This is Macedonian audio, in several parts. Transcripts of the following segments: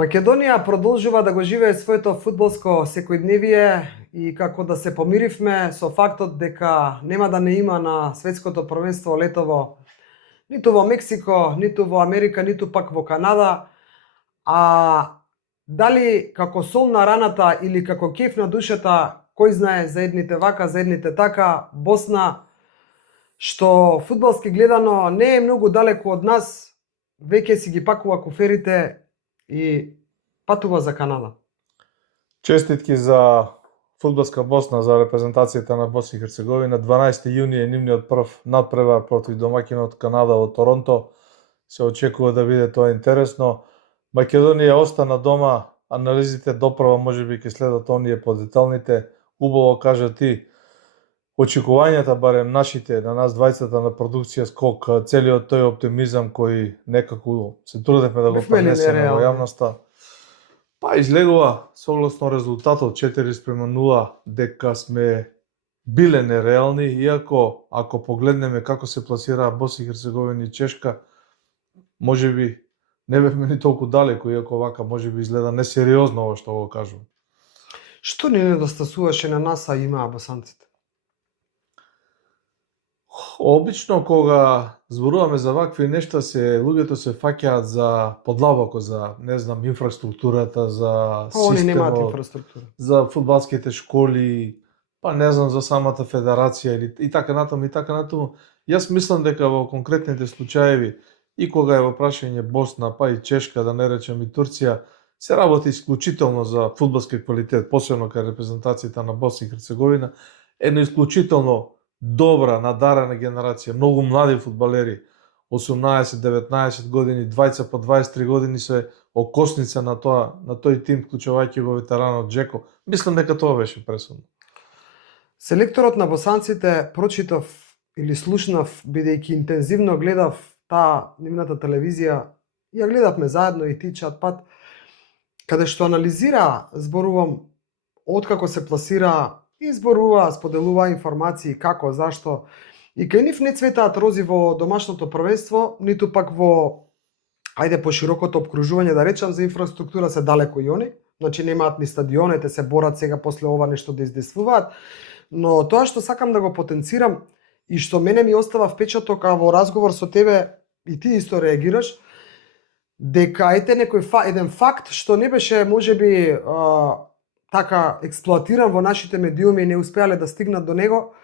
Македонија продолжува да го живее своето фудбалско секојдневие и како да се помиривме со фактот дека нема да не има на светското првенство летово ниту во Мексико, ниту во Америка, ниту пак во Канада, а дали како сол на раната или како кеф на душата, кој знае, за едните вака, за едните така, Босна, што фудбалски гледано не е многу далеку од нас, веќе си ги пакува куферите и патува за Канада. Честитки за фудбалска Босна, за репрезентацијата на Босна и Херцеговина. 12 јуни е нивниот прв надпревар против домаќинот Канада во Торонто. Се очекува да биде тоа интересно. Македонија остана дома, анализите допрва можеби ќе следат оние подеталните. Убаво кажа ти, очекувањата барем нашите, на нас двајцата на продукција Скок, целиот тој оптимизам кој некако се трудевме да го пренесеме во јавноста, па излегува согласно резултатот 4:0 дека сме биле нереални, иако ако погледнеме како се пласираа Босна и Херцеговина и Чешка, можеби не бевме ни толку далеку, иако вака можеби изгледа несериозно ова што го кажувам. Што ни недостасуваше на нас, а имаа босанците? Обично кога зборуваме за вакви нешта, луѓето се фаќаат за подлабоко, за не знам, инфраструктурата, за Они немаат системот, инфраструктура. за фудбалските школи, па не знам, за самата федерација или и така натаму и така натаму. Јас мислам дека во конкретните случаеви и кога е во прашање Босна, па и Чешка, да не речем и Турција, се работи исклучително за фудбалски квалитет, посебно кај репрезентацијата на Босна и Херцеговина, една исклучително добра, надарена генерација, многу млади фудбалери, 18-19 години, двајца по 23 години се окосница на тој тим, вклучувајќи го ветеранот Джеко. Мислам дека тоа беше пресудно. Селекторот на босанците прочитав или слушнав, бидејќи интензивно гледав таа нивната телевизија, ја гледавме заедно и ти чат пат, каде што анализира, зборувам, откако се пласира, изборува, споделува информации како, зашто. И кај нив не цветаат рози во домашното првенство, ниту пак во, ајде по широкото обкружување, да речам, за инфраструктура се далеко и они. Значи немаат ни стадионите, се борат сега после ова нешто да издействуваат. Но тоа што сакам да го потенцирам и што мене ми остава впечаток, а во разговор со тебе и ти исто реагираш, дека еден факт што не беше можеби така експлоатиран во нашите медиуми и не успеале да стигнат до него,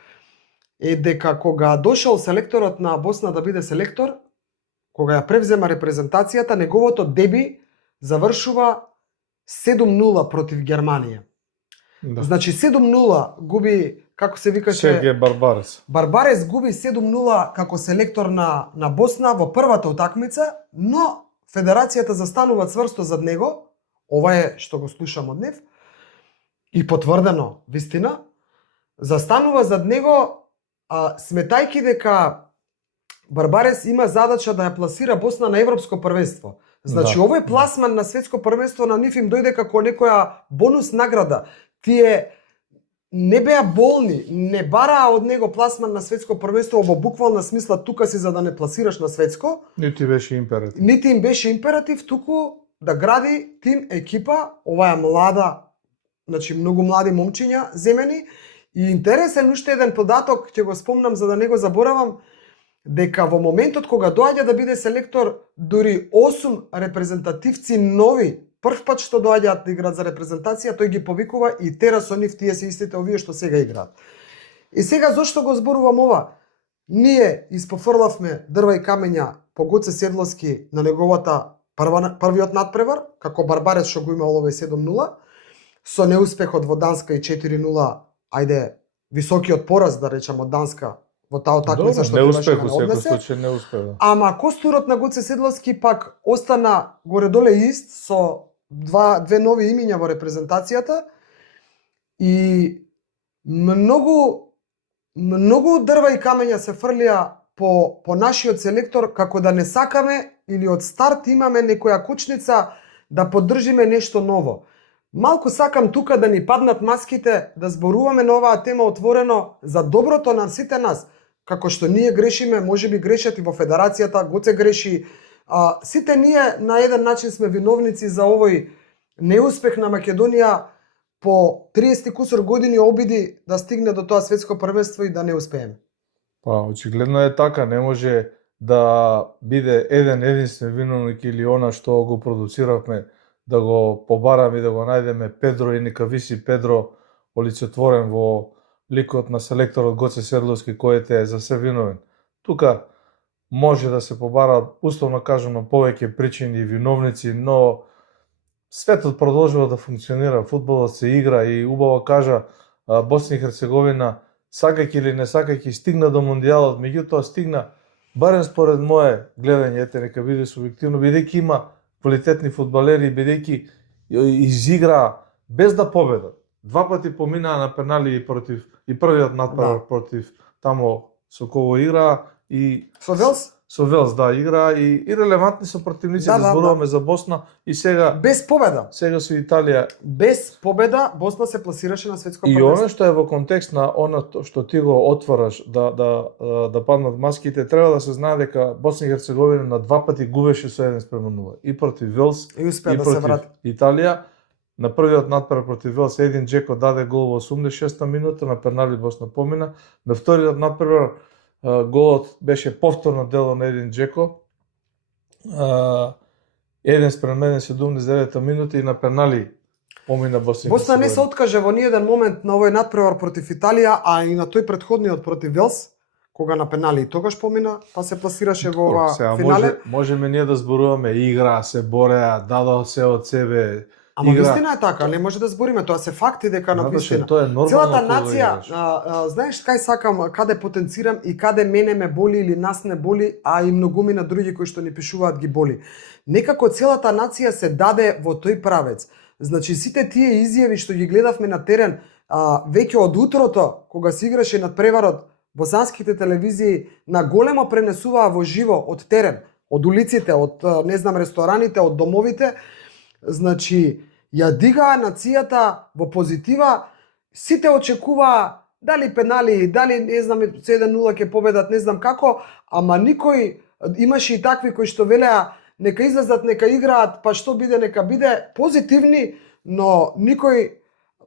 е дека кога дошол селекторот на Босна да биде селектор, кога ја превзема репрезентацијата, неговото деби завршува 7:0 против Германија. Да. Значи 7:0 губи, како се викаше, Серге Барбарес. Барбарес губи 7:0 како селектор на Босна во првата утакмица, но федерацијата застанува цврсто зад него. Ова е што го слушам од нив и потврдено вистина, застанува зад него, сметајки дека Барбарес има задача да ја пласира Босна на европско првенство. Значи, овој пласман на светско првенство на нив им дојде како некоја бонус награда. Тие не беа болни, не бараа од него пласман на светско првенство во буквална смисла, тука си за да не пласираш на светско. Нити беше императив. Нити им беше императив, туку да гради тим, екипа, оваа млада, значи многу млади момчиња земени. И интересен уште еден податок, ќе го спомнам за да не го заборавам, дека во моментот кога доаѓа да биде селектор, дури 8 репрезентативци нови, прв пат што доаѓаат да играат за репрезентација, тој ги повикува и тера со нив, тие се истите овие што сега играат. И сега зошто го зборувам ова? Ние испофрлавме дрва и камења по Гоце Седловски на неговата првиот надпревар, како Барбарес што го има овој 7:0, со неуспехот во Данска и 4:0, ајде, високиот пораз, да речам, од Данска во таа утакмица што требаше да однесе. Не успева. Ама костурот на Гоце Седловски пак остана горе-доле ист, со две нови имиња во репрезентацијата и многу дрва и камења се фрлија по нашиот селектор, како да не сакаме или од старт имаме некоја кучница да поддржиме нешто ново. Малку сакам тука да ни паднат маските, да зборуваме на оваа тема отворено за доброто на сите нас. Како што ние грешиме, можеби грешат и во федерацијата, Гоце греши, Сите ние на еден начин сме виновници за овој неуспех на Македонија по 30 кусор години обиди да стигне до тоа светско првенство и да не успееме. Па, очигледно е така, не може да биде еден единствен виновник или она што го продуциравме, да го побараме и да го најдеме Педро и нека виси Педро олицетворен во ликот на селекторот Гоце Седловски кој е за се виновен. Тука може да се побараат, условно кажано, повеќе причини и виновници, но светот продолжува да функционира, фудбалот се игра и убаво кажа Босна и Херцеговина, сакајќи или не сакајќи, стигна до мондијалот, меѓутоа стигна, барем според мое гледање, ете нека биде субјективно, бидејќи има квалитетни фудбалери, бидејќи изигра без да победат. Два пати поминаа на пенали и првиот надпревар против тамо со кого игра и Со Велс? Со Велс, да, игра и релевантни со противници, да зборуваме за Босна и сега без победа. Сега со Италија без победа Босна се пласираше на светско првенство. И првенство. она што е во контекст на она што ти го отвараш да паднат маските, треба да се знае дека Босна и Херцеговина на два пати губеше со 1:0 и против Велс и успеа и да се против врати. Италија. На првиот надпревар против Велс Един Джеко даде гол во 86-та минута, на пенали Босна помина. На вториот надпревар голот беше повторно дело на Един Джеко. 1:1 79-та минута и на пенали помина Босна. Босна не се откаже во ниеден момент на овој надпревар против Италија, а и на тој претходниот против Велс, кога на пенали и тогаш помина, па се пласираше во ова финале. Можеме ние да зборуваме, игра, се бореа, дадоа се од себе. Ама вистина е така, не може да збориме, тоа се факти дека на вистина. Тоа е нормално. Целата нација, знаеш кај сакам, каде потенцирам и каде мене ме боли или нас не боли, а и многумина други кои што ни пишуваат ги боли. Некако целата нација се даде во тој правец. Значи сите тие изјави што ги гледавме на терен, веќе од утрото кога се играше надпреварот, босанските телевизии на големо пренесуваа во живо од терен, од улиците, од не знам рестораните, од домовите. Значи, ја дигаа нацијата во позитива, сите очекуваа дали пенали, дали не знам со 1:0 ќе победат, не знам како, ама никој, имаше и такви кои што велеа нека излезат, нека играат, па што биде нека биде, позитивни, но никој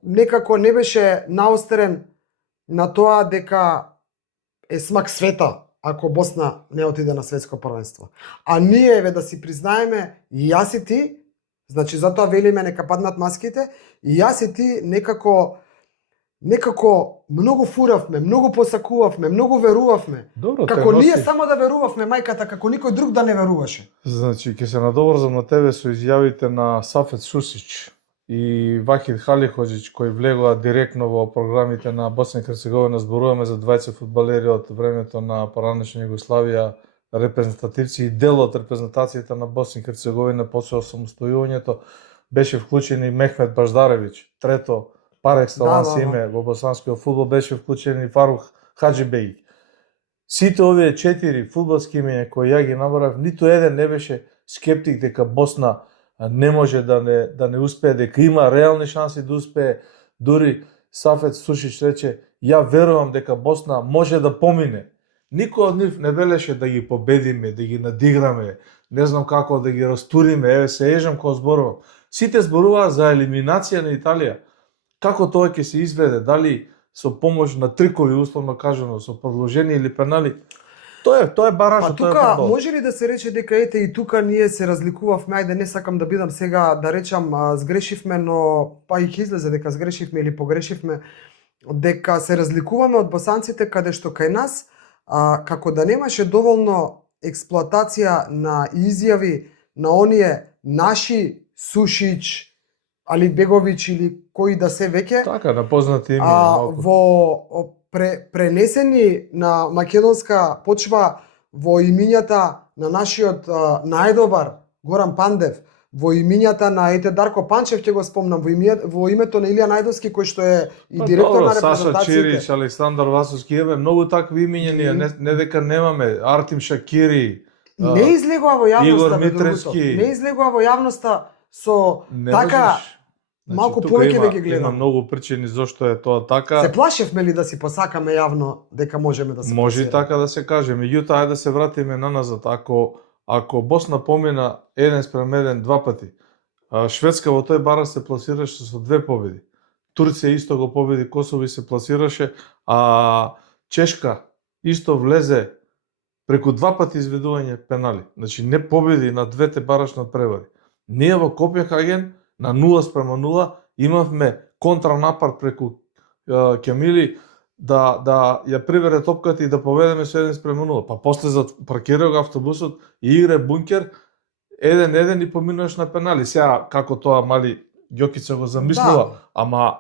некако не беше наострен на тоа дека е смак света ако Босна не отиде на светско првенство. А ние да си признаеме, и јас и ти, значи затоа велиме нека паднат маските, и јас и ти некако многу фуравме, многу посакувавме, многу верувавме. Добро, како ние само да верувавме мајката, како никој друг да не веруваше. Значи, ќе се надоврзам на тебе со изјавите на Сафет Сусич и Вахид Халиходжич кои влегоа директно во програмите на Босна и Херцеговина. Зборуваме за 20 фудбалери од времето на поранешна Југославија, репрезентативци и дел од репрезентацијата на Босна и Херцеговина после осамостојувањето. Беше вклучен и Мехмет Баждаревич, трето пар екселанс име во босанскиот фудбал, беше вклучен и Фарух Хаджибеји. Сите овие 4 фудбалски имења кои ја ги набрав, ниту еден не беше скептик дека Босна не може да не успее, дека има реални шанси да успее. Дури Сафет Сушич рече, ја верувам дека Босна може да помине. Никој од нив не велеше да ги победиме, да ги надиграме, не знам како да ги растуриме, еве се ежам кога зборувам. Сите зборуваа за елиминација на Италија. Како тоа ќе се изведе, дали со помош на трикови, условно кажано, со продолжени или пенали? Тоа е баражот, тоа е фудбал. фудбал. Може ли да се рече дека ете и тука ние се разликувавме, ајде не сакам да бидам сега да речам сгрешивме, но па и ќе излезе дека сгрешивме или погрешивме, дека се разликуваме од босанците каде што кај нас како да немаше доволно експлоатација на изјави на оние наши Сушич, Алибегович или кои да се веќе. Така, на познати имена. Во пренесени на македонска почва во имињата на нашиот најдобар Горан Пандев, во имињата на ете Дарко Панчев ќе го спомнам, во името на Илија Најдовски кој што е и директор на репрезентацијата. Саша Чирич, Александар Васовски, имаме многу такви имиња, ние не дека немаме, Артим Шакири. Не излегува во јавноста, Игор Митревски. Не излегува во јавноста со така малку повеќе да ги гледам. Има многу причини зошто е тоа така. Се плашевме ли да си посакаме јавно дека можеме да се Може и пласираме? така да се каже. Меѓутоа, ајде да се вратиме на назад. ако Босна помина 1:1 два пати, Шведска во тој бараш се пласираше со 2 победи. Турција исто го победи Косово и се пласираше, а Чешка исто влезе преку 2 пати изведување пенали. Значи не победи на двете барашни превари. Ние во Копенхаген на 0:0 имавме контранапад преку Кемили да ја привере топката и да поведеме со 1:0. Па после паркираа го автобусот и игра бункер 1:1 и поминуваш на пенали. Сега како тоа мали Ѓокица го замислува, ама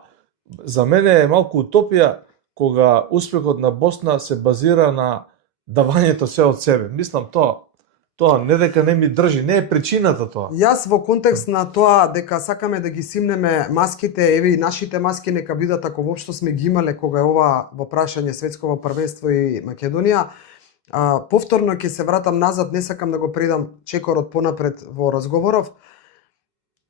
за мене е малку утопија кога успехот на Босна се базира на давањето се од себе. Мислам тоа не дека не ми држи, не е причината тоа. Јас во контекст на тоа дека сакаме да ги симнеме маските, еве и нашите маски нека бидат ако воопшто сме ги имале кога е ова во прашање светско првенство и Македонија. Повторно ќе се вратам назад, не сакам да го предам чекорот понапред во разговоров.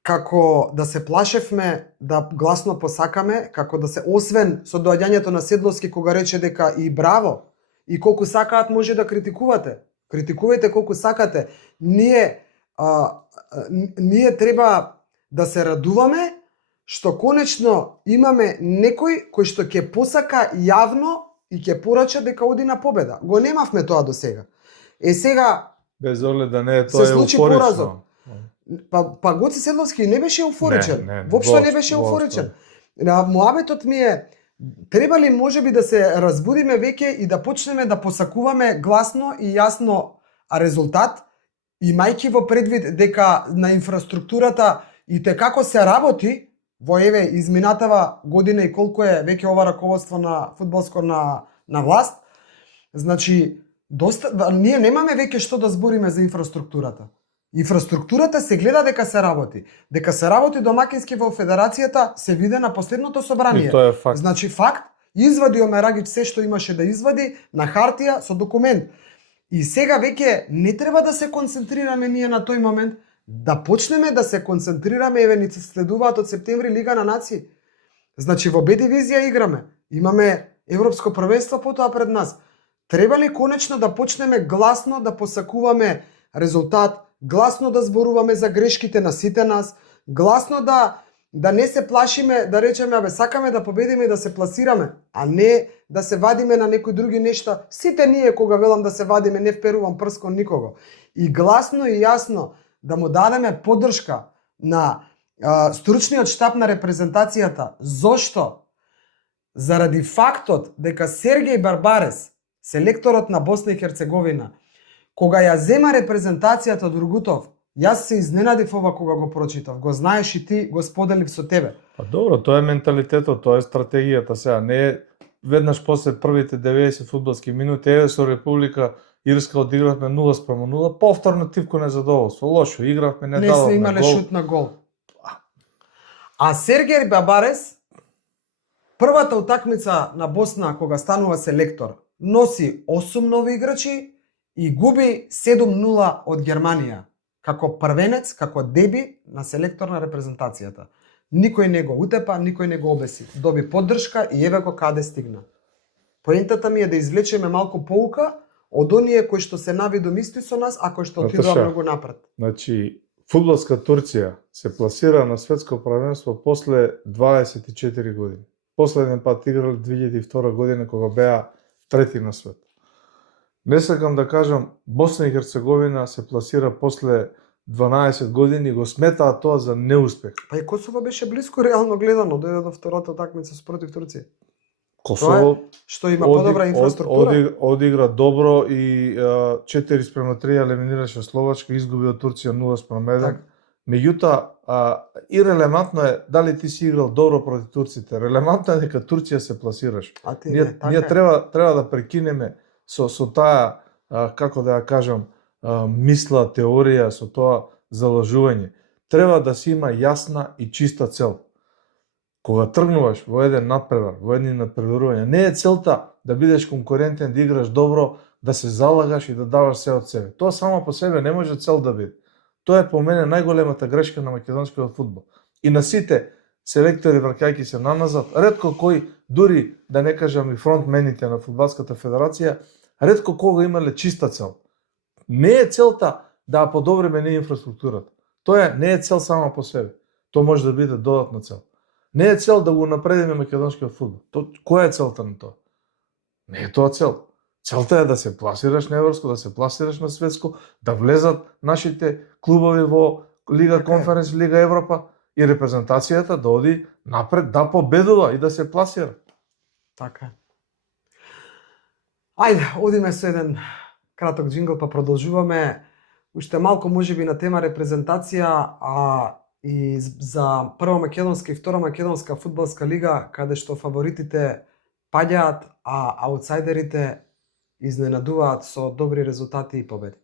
Како да се плашевме да гласно посакаме, како да се освен со доаѓањето на Седловски кога рече дека и браво, и колку сакаат може да критикувате. Критикувајте колку сакате. Ние треба да се радуваме што конечно имаме некој кој што ќе посака јавно и ќе порача дека оди на победа. Го немавме тоа до сега. Сега без оглед да не е тоа се случи еуфорично. поразот. Па Гоце Седловски не беше еуфоричен. Воопшто не беше еуфоричен. Муабетот ми е треба ли можеби да се разбудиме веќе и да почнеме да посакуваме гласно и јасно резултат, имајќи во предвид дека на инфраструктурата и те како се работи во еве изминатава година и колку е веќе ова раководство на фудбалско на власт. Значи ние немаме веќе што да збориме за инфраструктурата. Инфраструктурата се гледа дека се работи. Дека се работи домакински во Федерацијата се виде на последното собрание. И тоа е факт. Значи факт, извади Омерагич се што имаше да извади на хартија со документ. И сега веќе не треба да се концентрираме ние на тој момент, да почнеме да се концентрираме, еве ни се следуваат од септември Лига на нации. Значи во Б дивизија играме, имаме Европско првенство потоа пред нас. Треба ли конечно да почнеме гласно да посакуваме резултат, гласно да зборуваме за грешките на сите нас, гласно да не се плашиме, да речеме абе сакаме да победиме и да се пласираме, а не да се вадиме на некои други нешта. Сите ние кога велам да се вадиме не вперувам прст кон никого. И гласно и јасно да му дадеме поддршка на стручниот штаб на репрезентацијата. Зошто? Заради фактот дека Сергеј Барбарес, селекторот на Босна и Херцеговина, кога ја зема репрезентацијата од Ургутов, јас се изненадив ова кога го прочитав. Го знаеш и ти, го споделив со тебе. Па добро, тоа е менталитетот, тоа е стратегијата сега. Не е веднаш после првите 90 фудбалски минути, еве со Република Ирска одигравме 0:0, повторно тивко незадоволство. Лошо, игравме, не дававме гол. Не се имале шут на гол. А Сергеј Барбарес, првата утакмица на Босна кога станува селектор, носи 8 нови играчи и губи 7:0 од Германија. Како првенец, како деби на селектор на репрезентацијата. Никој не го утепа, никој не го обеси. Доби поддршка и еве го каде стигна. Поентата ми е да извлечеме малку поука од оние кои што се навидомисти со нас, а кои што отидоа многу напред. Значи, фудбалска Турција се пласира на светско првенство после 24 години. Последен пат играле 2002 година кога беа трети на свет. Не сакам да кажам, Босна и Херцеговина се пласира после 12 години и го сметаа тоа за неуспех. Па и Косово беше близко реално гледано, дојде до втората такмица спротив Турција. Косово што има подобра инфраструктура. Одигра добро и 4:3 елиминираше Словачка, изгуби од Турција 0:1. Так. Меѓутоа, ирелевантно е дали ти си играл добро против турците. Релевантно е дека Турција се пласираш. Ние треба да прекинеме со таа, како да ја кажам, мисла, теорија, со тоа залажување. Треба да си има јасна и чиста цел. Кога тргнуваш во еден надпревар, во едни надпреварувања, не е целта да бидеш конкурентен, да играш добро, да се залагаш и да даваш се од себе. Тоа само по себе не може цел да биде. Тоа е по мене најголемата грешка на македонскиот фудбал. И на сите селектори враќајќи се наназад, ретко кој, дури да не кажам и фронтмените на фудбалската федерација, ретко кога имале чиста цел. Не е целта да подобриме не инфраструктурата. Тоа не е цел сама по себе. Тоа може да биде додатна цел. Не е цел да го напредиме македонскиот фудбал. Која е целта на тоа? Не е тоа цел. Целта е да се пласираш на европско, да се пласираш на светско, да влезат нашите клубови во Лига Конференц, Лига Европа и репрезентацијата да оди напред, да победува и да се пласира. Така е. Ајде, одиме со еден краток джингл, па продолжуваме. Уште малку можеби на тема репрезентација, и за прва македонска и втора македонска фудбалска лига, каде што фаворитите паѓаат, а аутсайдерите изненадуваат со добри резултати и победи.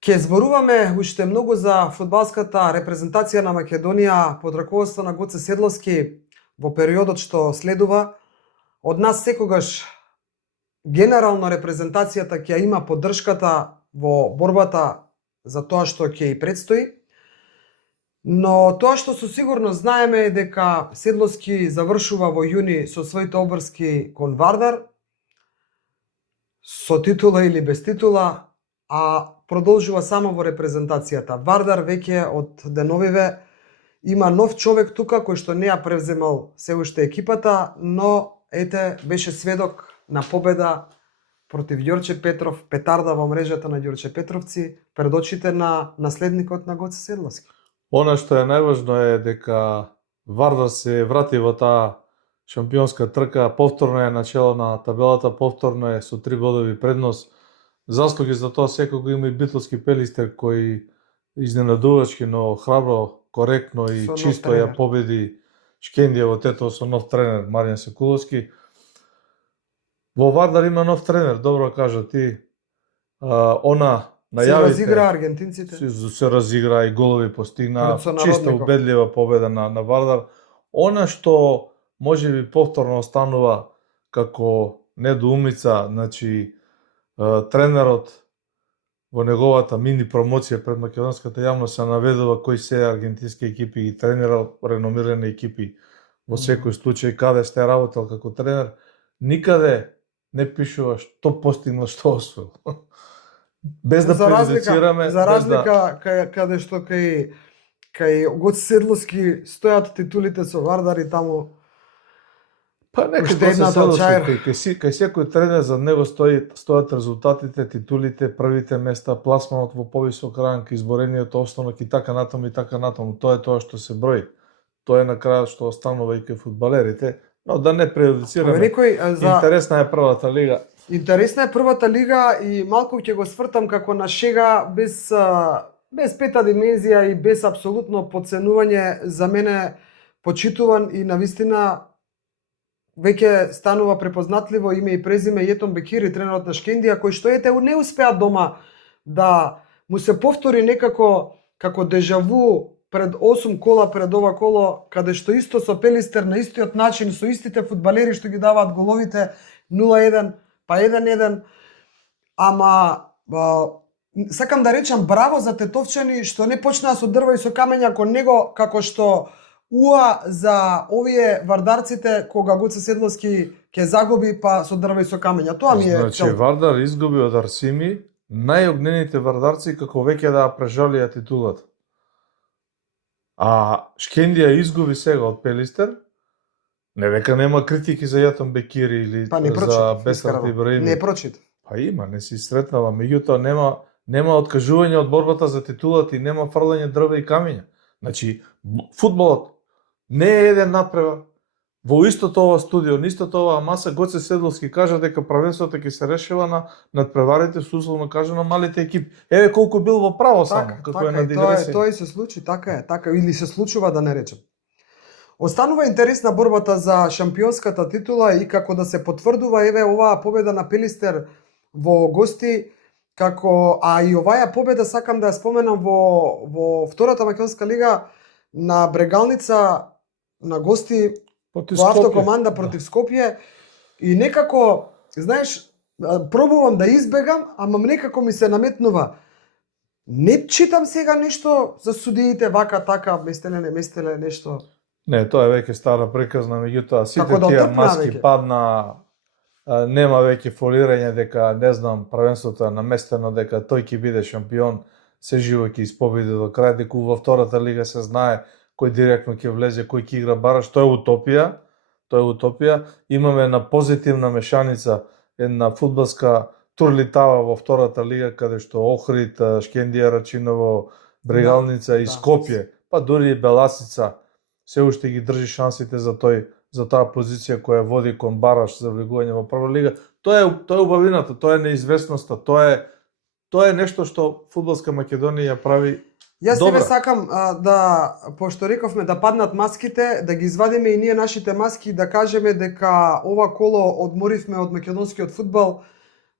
Ке зборуваме уште многу за фудбалската репрезентација на Македонија под раководство на Гоце Седловски во периодот што следува. Од нас секогаш генерално репрезентацијата ќе има поддршката во борбата за тоа што ќе и предстои. Но тоа што со сигурност знаеме е дека Седловски завршува во јуни со своите обврски кон Вардар, со титула или без титула, а продолжува само во репрезентацијата. Вардар веќе од деновиве има нов човек тука кој што не ја превземал се уште екипата, но ете беше сведок на победа против Ѓорче Петров, петарда во мрежата на Ѓорче Петровци пред очите на наследникот на Гоце Седловски. Она што е најважно е дека Вардар се врати во таа шампионска трка, повторно е начело на табелата, повторно е со 3 бодови предност. Заслуги за тоа секако има и битолски Пелистер кој изненадувачки, но храбро, коректно и чисто ја победи Шкендија во Тетово со нов тренер Маријан Секуловски. Во Вардар има нов тренер, добро кажа ти. Она најавите се разигра аргентинците. Се разигра и голови постигна, чиста убедлива победа на Вардар. Она што можеби повторно останува како недоумица, значи тренерот во неговата мини промоција пред македонската јавност се наведува кои се аргентински екипи ги тренирал, реномирани екипи во секој случај, каде сте работел како тренер, никаде не пишува што постигнал, што освоил. Без да прejudicираме, за разлика каде што кај Гоце Седловски стојат титулите со Вардар и таму па нека кај секој тренер за него стојат резултатите, титулите, првите места, пласманот во повисок ранг, изборениот останок и така натаму и така натаму. Тоа е тоа што се брои. Тоа е на крајот што останува и кај фудбалерите, но да не прejudicираме. Интересна е првата лига. Интересна е првата лига и малку ќе го свртам како на шега, без пета димензија и без апсолутно подценување, за мене почитуван и навистина веќе станува препознатливо име и презиме Јетон Бекири, тренерот на Шкендија, кој што не успеа дома да му се повтори некако како дежаву пред 8 кола пред ова коло, каде што исто со Пелистер на истиот начин, со истите фудбалери што ги даваат головите 0-1, па 1-1, ама сакам да речам браво за тетовчани што не почнаа со дрва и со камења кон него, како што уа за овие вардарците кога Гоце Седловски ќе загуби па со дрва и со камења. Тоа ми е Значи Вардар изгуби од Арсими најогнените вардарци како веќе да прежалија титулата. А Шкендија изгуби сега од Пелистер. Не дека нема критики за Јетон Бекири или за Бесарт Ибраими. Не прочитав. Па има, не си сретнала, меѓутоа нема откажување од борбата за титулата и нема фрлање дрва и камења. Значи фудбалот не е еден надпревар. Во истото ова студио, на истото ова маса Гоце Седловски кажа дека правенството ќе се решава на надпреварите, со условно кажано малите екипи. Еве колку бил во право само, како е на дигресија. Тоа се случи, така или се случува да не речем. Останува интересна борбата за шампионската титула и како да се потврдува еве оваа победа на Пелистер во гости, како и оваа победа сакам да ја споменам во втората македонска лига на Брегалница на гости во автокоманда против Скопје и некако, знаеш, пробувам да избегам, ама некако ми се наметнува. Не читам сега нешто за судиите вака така, местеле не местеле нешто. Не, тоа е веќе стара приказна, меѓутоа сите тие маски падна нема веќе фолирање дека, не знам, првенството е наместено, дека тој ќе биде шампион, се живо ќе испобеди до крај, дека во втората лига се знае кој директно ќе влезе, кој ќе игра бараш, тоа е утопија. Тоа е утопија. Имаме една позитивна мешаница, една фудбалска турлитава во втората лига, каде што Охрид, Шкендија, Рачиново, Брегалница и Скопје, па дури и Беласица, се уште ги држи шансите за таа позиција која води кон бараш за влегување во прва лига. Тоа е убавината, тоа е неизвестноста, тоа е нешто што фудбалска Македонија прави. Јас добра. себе сакам пошто рековме да паднат маските, да ги извадиме и ние нашите маски и да кажеме дека ова коло одморивме од македонскиот фудбал,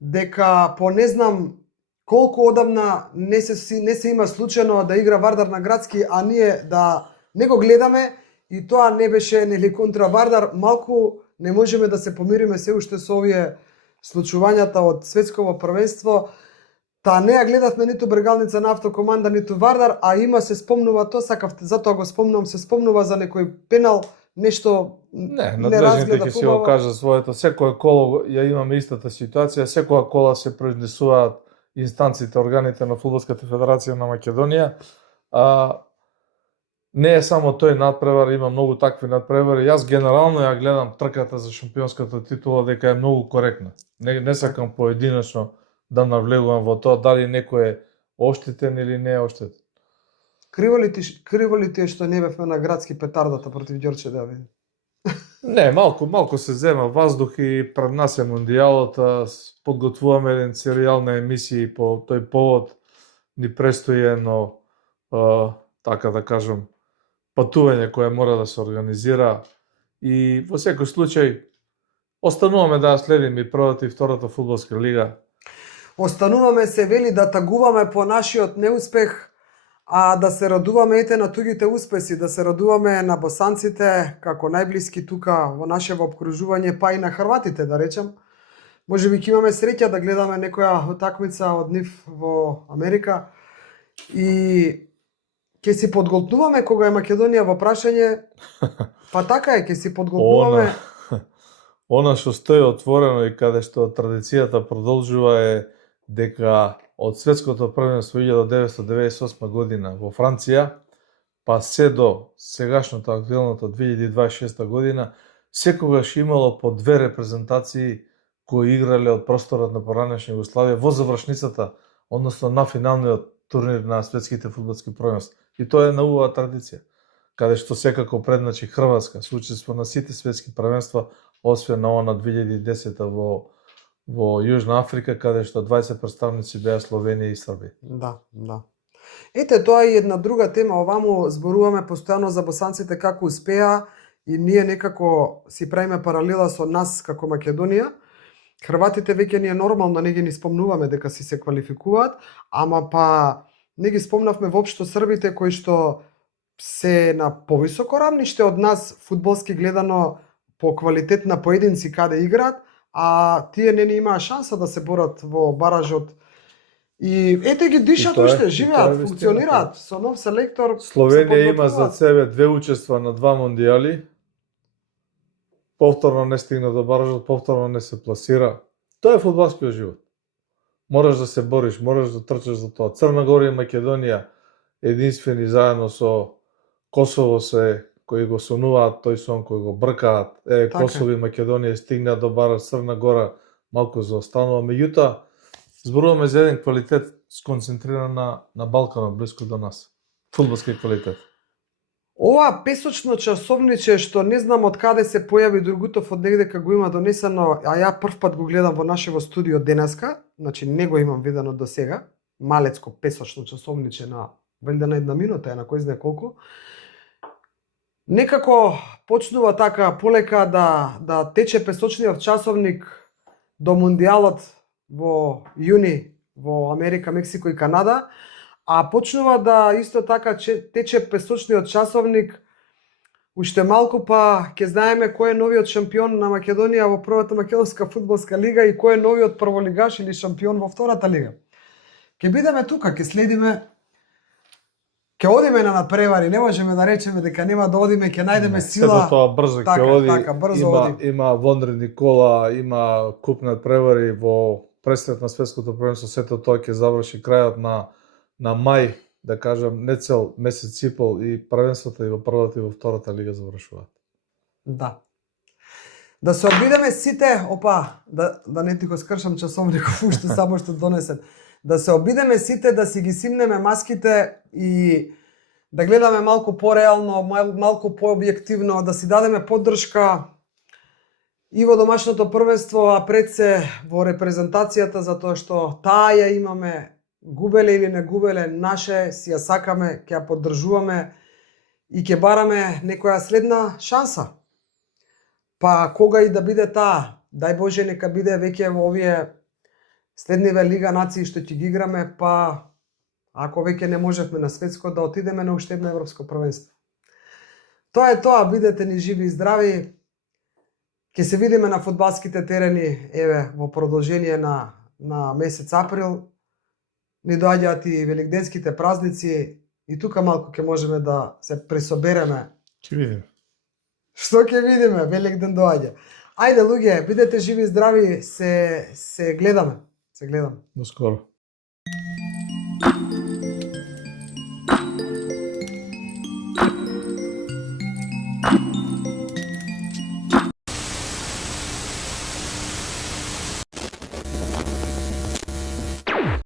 дека по не знам колку одамна не се има случајно да игра Вардар на градски, а ние да не го гледаме и тоа не беше нели контра Вардар, малку не можеме да се помириме се уште со овие случувањата од светсково првенство. Та не ја гледавме ниту Брегалница на Автокоманда, ниту Вардар, а има се спомнува тоа, сакавте, затоа го спомнувам, се спомнува за некој пенал, нешто Не, не надлежните разгледа ќе си го убаво. кажа своето. Секоја коло ја имаме истата ситуација, секоја кола се произнесуваат инстанциите, органите на Фудбалската федерација на Македонија. Не е само тој надпревар, има многу такви надпревари. Јас генерално ја гледам трката за шампионската титула дека е многу коректна. Не сакам поединечно да навлегувам во тоа дали некој е оштетен или не е оштетен. Криво ли ти е што не бевме на градски петардата против Ѓорче Давид? Не, малку се зема воздух и пред нас е мондијалот, подготвуваме еден серијал на емисии по тој повод, ни престои едно, така да кажам, патување кое мора да се организира и во секој случај остануваме да ја следиме и првата и втората фудбалска лига. Остануваме се вели да тагуваме по нашиот неуспех, а да се радуваме ете на тугите успеси, да се радуваме на босанците како најблиски тука во нашево обкружување, па и на хрватите да речам. Можеби ќе имаме среќа да гледаме некоја утакмица од нив во Америка и ќе си подготвуваме кога е Македонија во прашање. Па така е, ќе си подготвуваме. Она што стои отворено и каде што традицијата продолжува е дека од светското првенство 1998 година во Франција, па се до сегашното актуелното 2026 година, секогаш имало по две репрезентации кои играле од просторот на поранешна Југославија во завршницата, односно на финалниот турнир на светските фудбалски првенства. И тоа е науваа традиција, каде што секако предначи Хрватска се учества на сите светски првенства, освен на она 2010 во Јужна Африка, каде што 20 представници беа Словенија и Србија. Да. Ете, тоа е една друга тема, оваму зборуваме постојано за босанците како успеа и ние некако си правиме паралела со нас како Македонија. Хрватите веќе ни е нормално, не ги ни спомнуваме дека си се квалификуваат, ама па не ги спомнавме воопшто србите кои што се на повисоко рамниште од нас фудбалски гледано по квалитет на поединци каде играат, а тие не имаа шанса да се борат во баражот. И ете ги дишат уште, живеат, функционираат со нов селектор. Словенија има за себе две учества на два мондијали. Повторно не стигна до баражот, повторно не се пласира. Тоа е фудбалскиот живот. Мораш да се бориш, мораш да трчаш за тоа. Црна Гора и Македонија единствени заедно со Косово се кои го сонуваат тој сон, кои го бркаат. Косово и Македонија стигна до бараж, Црна Гора малку заостанува. Меѓутоа, зборуваме за еден квалитет сконцентриран на Балканот, близко до нас. Фудбалски квалитет. Ова песочно часовниче што не знам од каде се појави, Другутов од негдека го има донесено, а ја прв пат го гледам во нашево студио денеска, значи не го имам видено до сега, малецко песочно часовниче на валјда на една минута, на кој знае колку. Некако почнува така полека да тече песочниот часовник до мондијалот во јуни во Америка, Мексико и Канада, а почнува да исто така тече песочниот часовник уште малку па ќе знаеме кој е новиот шампион на Македонија во првата македонска фудбалска лига и кој е новиот прволигаш или шампион во втората лига. Ќе бидеме тука, ќе следиме Ќе одиме на надпревари, не можеме да речеме дека нема да одиме, ќе најдеме сила. Сето тоа брзо Така, ќе оди. така, брзо има, оди. има вонредни кола, има куп надпревари во престрет на светското првенство, сето тоа ќе заврши крајот на мај, да кажам, не цел месец и пол, и првенството и во првата и во втората лига завршуваат. Да. Да се обидеме сите, да не ти го скршам часовников уште само што донесен. Да се обидеме сите да си ги симнеме маските и да гледаме малку пореално, малку пообјективно, да си дадеме поддршка и во домашното првенство, а пред се во репрезентацијата, затоа што таа ја имаме, губеле или не губеле, наше, си ја сакаме, ќе ја поддржуваме и ќе бараме некоја следна шанса. Па кога и да биде таа, дај Боже нека биде веќе во овие следниве Лига нации што ќе ги играме, па ако веќе не можевме на светско, да отидеме на уште едно европско првенство. Тоа е тоа, бидете ни живи и здрави. Ќе се видиме на фудбалските терени, еве, во продолжение на месец април. Ни доаѓаат и великденските празници и тука малку ќе можеме да се пресобереме. Ќе видиме. Што ќе видиме? Великден доаѓа. Ајде луѓе, бидете живи и здрави, се гледаме. Се гледаме. До скоро.